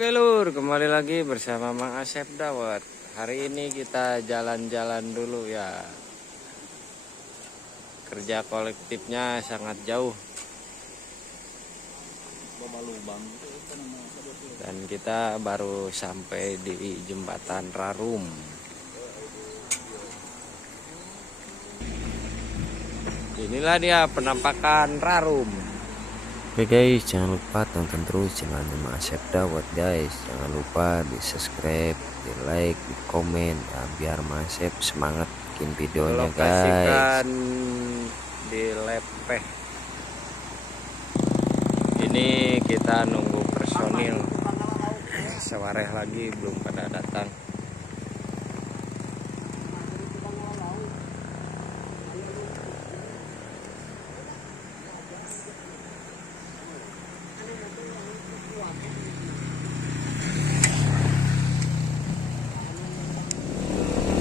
Oke lur, kembali lagi bersama Mang Asep Dawet. Hari ini kita jalan-jalan dulu ya. Kerja kolektifnya sangat jauh. Dan kita baru sampai di jembatan Rarum. Inilah dia penampakan Rarum. Oke guys, jangan lupa tonton terus channelnya Mang Asep Dawet guys. Jangan lupa di subscribe, di like, di komen ya, biar Mang Asep semangat bikin videonya guys. Di Lepeh. Ini kita nunggu personil. Sewareh lagi belum pada datang.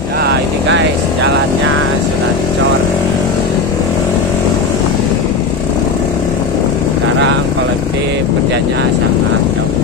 Nah ini guys, jalannya sudah dicor. Sekarang kolektif kerjanya sangat jauh.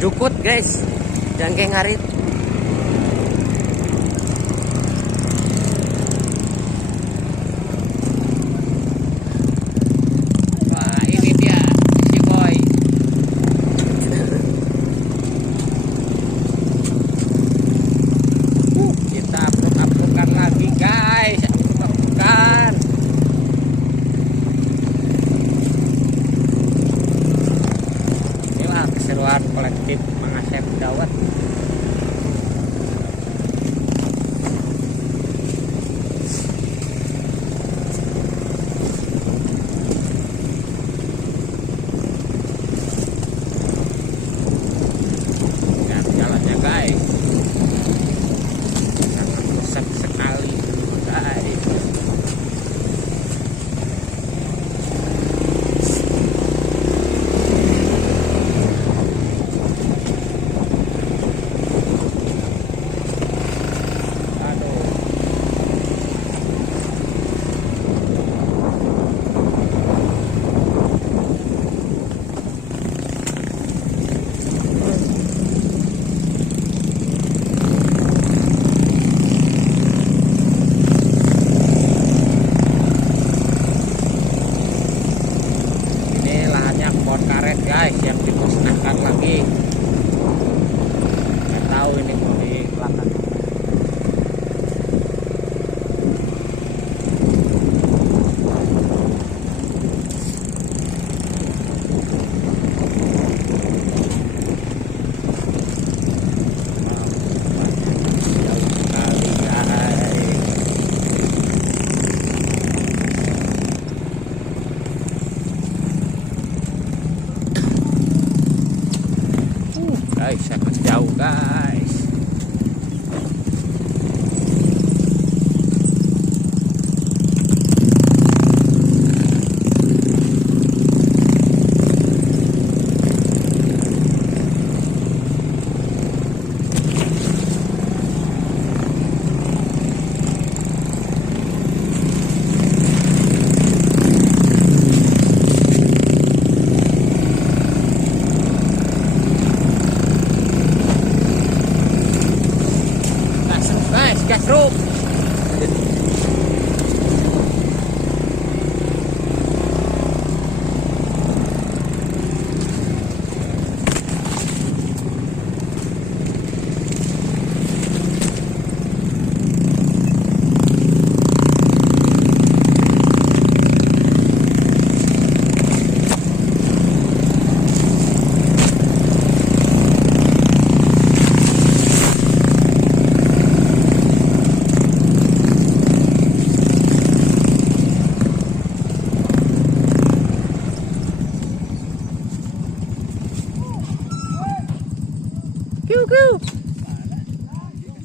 Jukut guys, jangkeng ngarit. Wah ini dia si boy. Kita upload-uploadan lagi guys, upload-uploadan. Inilah keseruan kolektif Mang Asep Dawet. Lihat jalannya guys, sangat rusak sekali guys. pohon karet guys yang dimusnahkan lagi. Nggak tahu ini mau dilakukan. Guys, sangat jauh guys. Gasruk.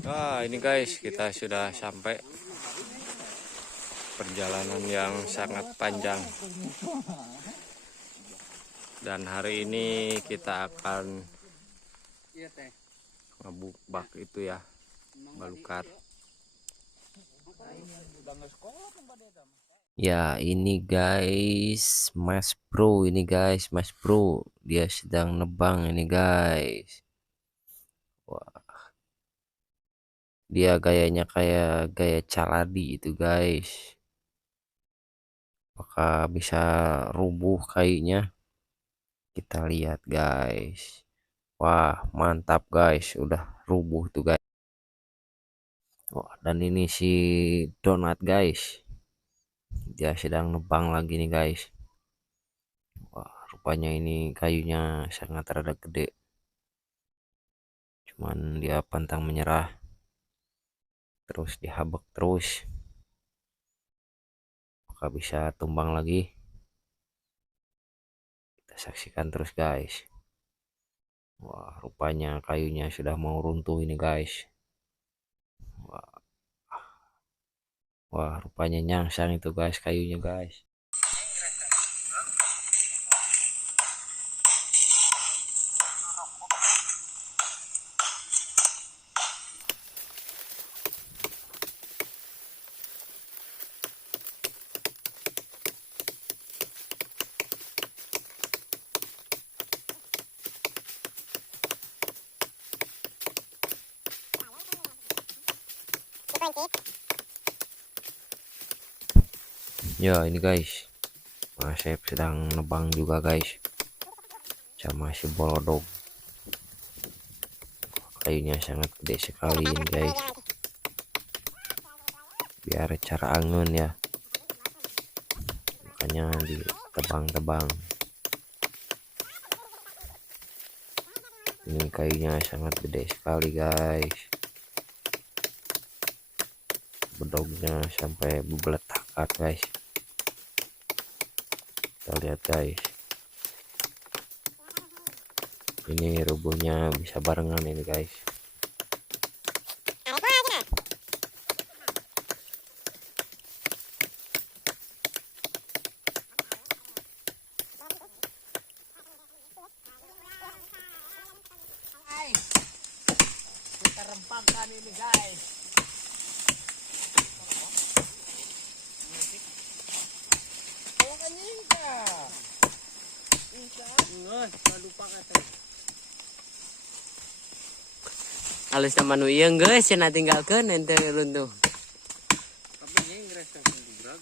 Wah, ini guys, kita sudah sampai. Perjalanan yang sangat panjang. Dan hari ini kita akan ngebuk itu ya, balukat. Ya, ini guys, Mas Bro, Mas Bro. Dia sedang nebang ini guys. Wah. Dia gayanya kayak gaya caladi itu guys. Apakah bisa rubuh kayunya? Kita lihat guys. Wah, mantap guys, udah rubuh tuh guys. Wah, dan ini si Donat guys. Dia sedang nebang lagi nih guys. Wah, rupanya ini kayunya sangat rada gede. Cuman dia pantang menyerah. Terus dihabek terus. Apakah bisa tumbang lagi? Kita saksikan terus guys. Wah, rupanya kayunya sudah mau runtuh ini guys. Wah, wah, rupanya nyangsang itu guys kayunya guys. Ya, ini guys, Mas Sep sedang nebang juga guys, sama si Bolodog. Kayunya sangat gede sekali ini guys. Biar cara angun ya, makanya ditebang-tebang. Ini kayunya sangat gede sekali guys. Bedognya sampai bebeletak guys. Kita lihat guys, ini rubuhnya bisa barengan ini guys. Kita rempangkan ini guys. Halus sama nu ieu geus cenah tinggalkeun ente runtuh. Tapi nya ingres teh durag.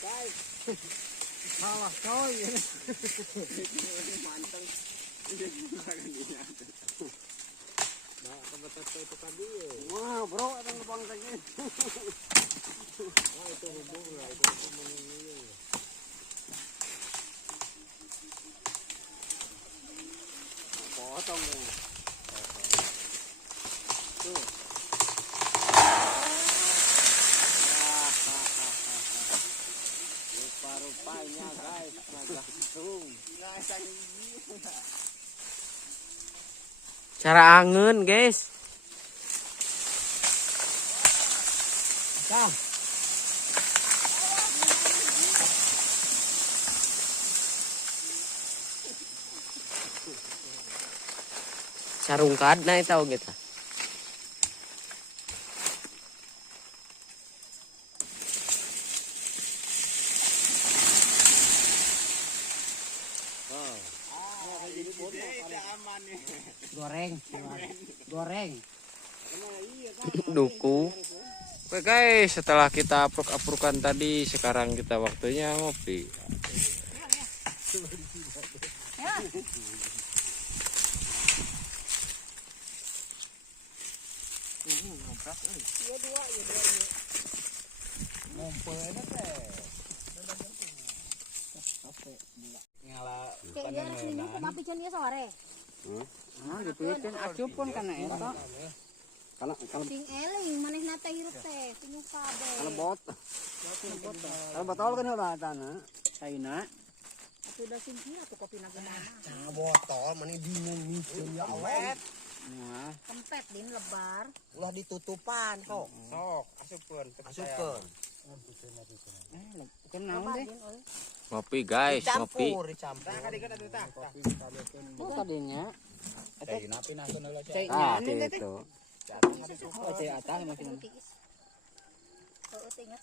guys. Malah coy. Manteng. Wah, bro, ada lubang lagi. Oh, itu hubung lah, itu hubung ini. Potong deh. Tuh. Rupa-rupanya guys, langsung. Cara angen guys. Kang. Sarung kadna tahu kita. Goreng. Duku. Oke guys, setelah kita apruk-aprukan tadi, sekarang kita waktunya ngopi. Kayaknya sini tapi cennya sore. Gitu kan acup pun kana eta. Kana Sing eling maneh nate hirup teh, sing kabeh. kana bot. Kana botol kan udah tanah. Saina. Atuh da sing kira tuh kopi na gimana. Jangan botol mani bingung nih ya Allah. Nah, Kempet din lebar. ulah ditutupan kok. Sok, asupkeun. Asupkeun. Kan naon deh? Ngopi guys, ngopi. Dicampur. Bukan Tadinya. Ah, itu. Oh, atas masih. tiis. Oh, ingat.